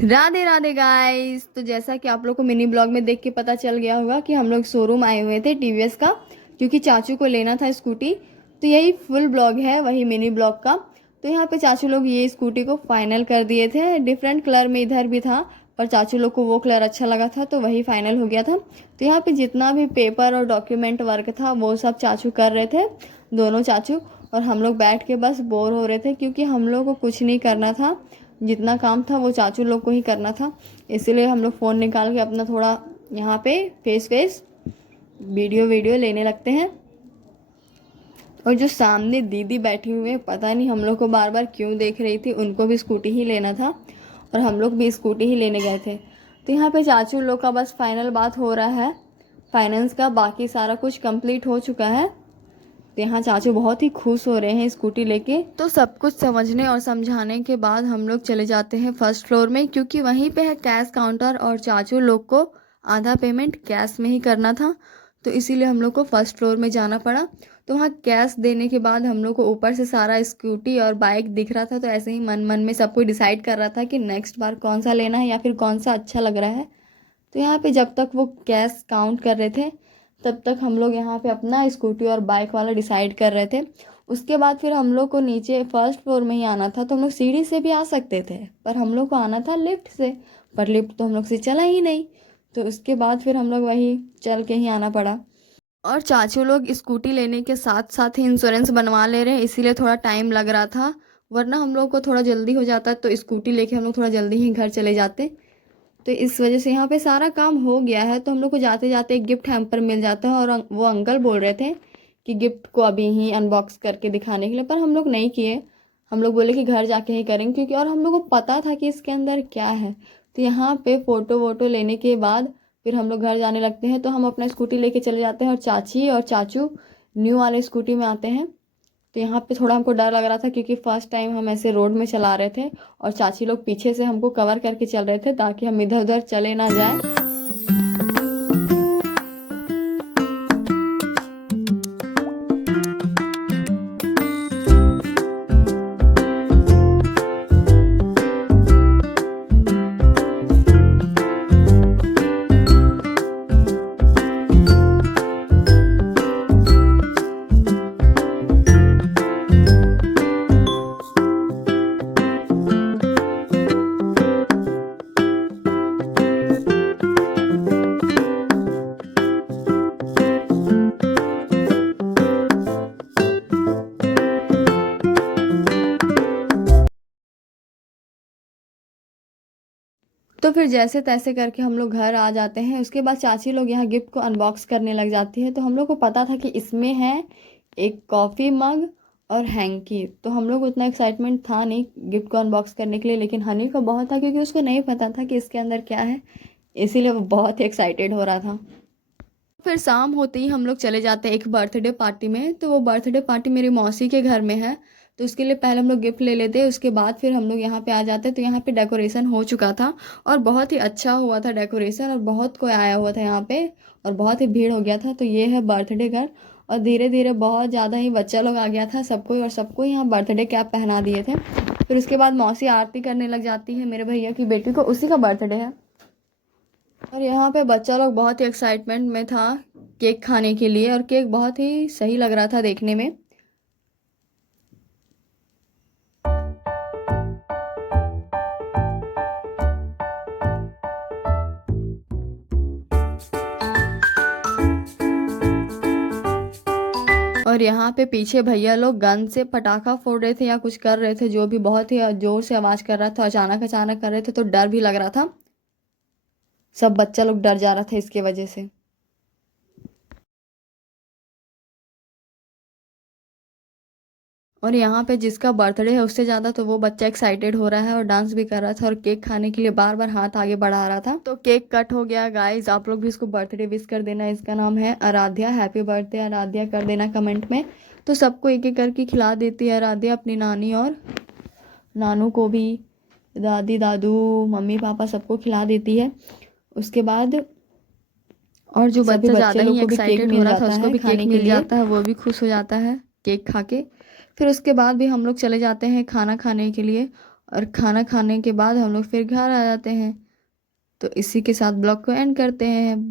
Radhe Radhe guys. तो जैसा कि आप लोग को मिनी ब्लॉग में देख के पता चल गया होगा कि हम लोग शोरूम आए हुए थे टीवीएस का, क्योंकि चाचू को लेना था स्कूटी। तो यही फुल ब्लॉग है, वही मिनी ब्लॉग का। तो यहाँ पे चाचू लोग ये स्कूटी को फाइनल कर दिए थे। डिफरेंट कलर में इधर भी था, पर चाचू लोग को वो कलर अच्छा लगा था तो वही फाइनल हो गया था। तो यहाँ पे जितना भी पेपर और डॉक्यूमेंट वर्क था वो सब चाचू कर रहे थे, दोनों चाचू। और हम लोग बैठ के बस बोर हो रहे थे, क्योंकि हम लोग को कुछ नहीं करना था। जितना काम था वो चाचू लोग को ही करना था। इसीलिए हम लोग फ़ोन निकाल के अपना थोड़ा यहाँ पे फेस वीडियो लेने लगते हैं। और जो सामने दीदी बैठी हुई है, पता नहीं हम लोग को बार बार क्यों देख रही थी। उनको भी स्कूटी ही लेना था और हम लोग भी स्कूटी ही लेने गए थे। तो यहाँ पे चाचू लोग का बस फाइनल बात हो रहा है फाइनेंस का, बाकी सारा कुछ कंप्लीट हो चुका है। तो यहाँ चाचू बहुत ही खुश हो रहे हैं स्कूटी लेके। तो सब कुछ समझने और समझाने के बाद हम लोग चले जाते हैं फर्स्ट फ्लोर में, क्योंकि वहीं पे है कैश काउंटर और चाचू लोग को आधा पेमेंट कैश में ही करना था। तो इसीलिए हम लोग को फर्स्ट फ्लोर में जाना पड़ा। तो वहाँ कैश देने के बाद हम लोग को ऊपर से सारा स्कूटी और बाइक दिख रहा था। तो ऐसे ही मन मन में सब कोई डिसाइड कर रहा था कि नेक्स्ट बार कौन सा लेना है या फिर कौन सा अच्छा लग रहा है। तो यहाँ पे जब तक वो कैश काउंट कर रहे थे तब तक हम लोग यहाँ पे अपना स्कूटी और बाइक वाला डिसाइड कर रहे थे। उसके बाद फिर हम लोग को नीचे फर्स्ट फ्लोर में ही आना था। तो हम लोग सीढ़ी से भी आ सकते थे, पर हम लोग को आना था लिफ्ट से। पर लिफ्ट तो हम लोग से चला ही नहीं। तो उसके बाद फिर हम लोग वही चल के ही आना पड़ा। और चाचू लोग स्कूटी लेने के साथ साथ ही इंश्योरेंस बनवा ले रहे हैं, इसीलिए थोड़ा टाइम लग रहा था। वरना हम लोग को थोड़ा जल्दी हो जाता तो स्कूटी लेके हम लोग थोड़ा जल्दी ही घर चले जाते। तो इस वजह से यहाँ पे सारा काम हो गया है। तो हम लोग को जाते जाते एक गिफ्ट हैम्पर मिल जाता है। और वो अंकल बोल रहे थे कि गिफ्ट को अभी ही अनबॉक्स करके दिखाने के लिए, पर हम लोग नहीं किए। हम लोग बोले कि घर जाके ही करेंगे, क्योंकि और हम लोग को पता था कि इसके अंदर क्या है। तो यहाँ पे फ़ोटो वोटो लेने के बाद फिर हम लोग घर जाने लगते हैं। तो हम अपना स्कूटी लेके चले जाते हैं और चाची और चाचू न्यू वाले स्कूटी में आते हैं। तो यहाँ पे थोड़ा हमको डर लग रहा था, क्योंकि फर्स्ट टाइम हम ऐसे रोड में चला रहे थे और चाची लोग पीछे से हमको कवर करके चल रहे थे ताकि हम इधर उधर चले ना जाए। तो फिर जैसे तैसे करके हम लोग घर आ जाते हैं। उसके बाद चाची लोग यहाँ गिफ्ट को अनबॉक्स करने लग जाती है। तो हम लोग को पता था कि इसमें है एक कॉफ़ी मग और हैंकी। तो हम लोग को उतना एक्साइटमेंट था नहीं गिफ्ट को अनबॉक्स करने के लिए, लेकिन हनी को बहुत था, क्योंकि उसको नहीं पता था कि इसके अंदर क्या है। इसीलिए वो बहुत ही एक्साइटेड हो रहा था। फिर शाम होते ही हम लोग चले जाते हैं एक बर्थडे पार्टी में। तो वो बर्थडे पार्टी मेरी मौसी के घर में है। तो उसके लिए पहले हम लोग गिफ्ट ले लेते हैं, उसके बाद फिर हम लोग यहाँ पे आ जाते हैं। तो यहाँ पे डेकोरेशन हो चुका था और बहुत ही अच्छा हुआ था डेकोरेशन, और बहुत कोई आया हुआ था यहाँ पे और बहुत ही भीड़ हो गया था। तो ये है बर्थडे घर। और धीरे धीरे बहुत ज़्यादा ही बच्चा लोग आ गया था सबको, और सबको यहाँ बर्थडे कैप पहना दिए थे। फिर उसके बाद मौसी आरती करने लग जाती है मेरे भैया की बेटी को, उसी का बर्थडे है। और यहाँ पे बच्चा लोग बहुत ही एक्साइटमेंट में था केक खाने के लिए, और केक बहुत ही सही लग रहा था देखने में। और यहाँ पे पीछे भैया लोग गन से पटाखा फोड़ रहे थे या कुछ कर रहे थे, जो भी बहुत ही जोर से आवाज़ कर रहा था। अचानक अचानक कर रहे थे तो डर भी लग रहा था। सब बच्चा लोग डर जा रहा था इसके वजह से। और यहाँ पे जिसका बर्थडे है उससे ज़्यादा तो वो बच्चा एक्साइटेड हो रहा है और डांस भी कर रहा था और केक खाने के लिए बार बार हाथ आगे बढ़ा रहा था। तो केक कट हो गया गाइस। आप लोग भी इसको बर्थडे विश कर देना। इसका नाम है आराध्या। हैप्पी बर्थडे आराध्या कर देना कमेंट में। तो सबको एक एक करके खिला देती है आराध्या, अपनी नानी और नानू को भी, दादी दादू मम्मी पापा सबको खिला देती है। उसके बाद और जो बच्चा ज़्यादा ही एक्साइटेड हो रहा था उसको भी केक मिल जाता है, वो भी खुश हो जाता है केक खा के। फिर उसके बाद भी हम लोग चले जाते हैं खाना खाने के लिए। और खाना खाने के बाद हम लोग फिर घर आ जाते हैं। तो इसी के साथ ब्लॉग को एंड करते हैं।